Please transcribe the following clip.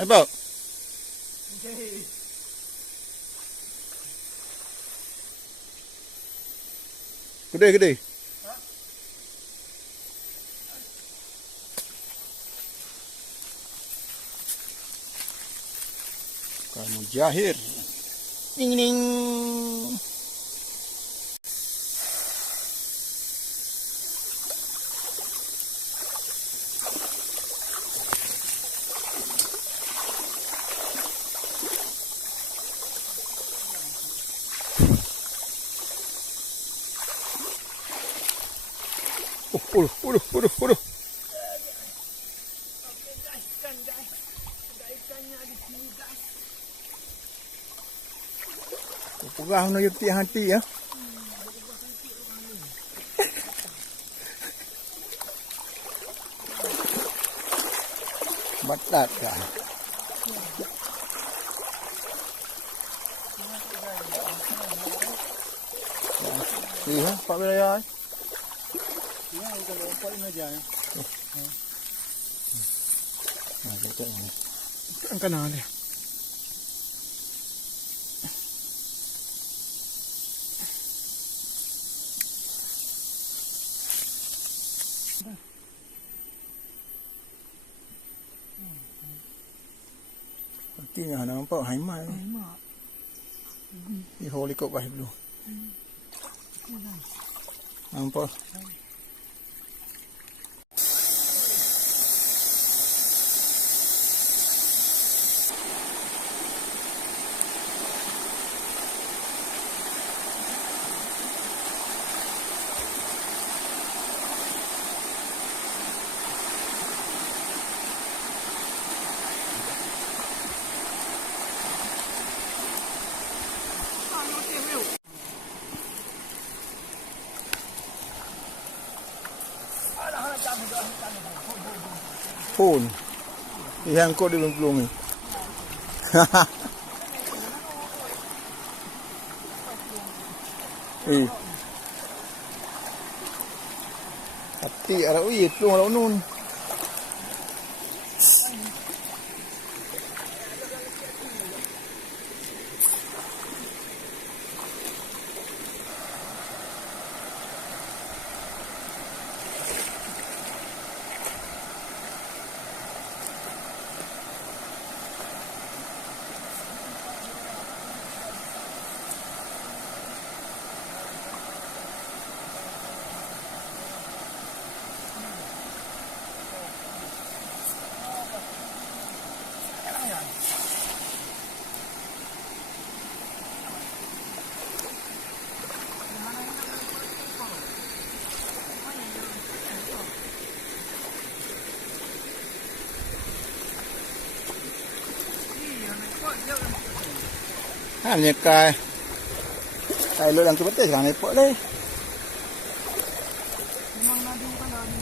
Apa? Gede. Kamu jahir. Ning. Waduh. Pegah nak jadi hati ya. Batat dah. Iya, Pak Wilayah. Ya, kalau lompat ini aja ya. Nah, kita ini. Angkat nama dia. Artinya nampak haimai. Di hole kok baik dulu. Nampak. Pun yang kau dilung-lung ni. Hati arah uyit lu arah nun. Hanya kai lu lang kebetul sekarang lepok leh. Memang nadi kan ni.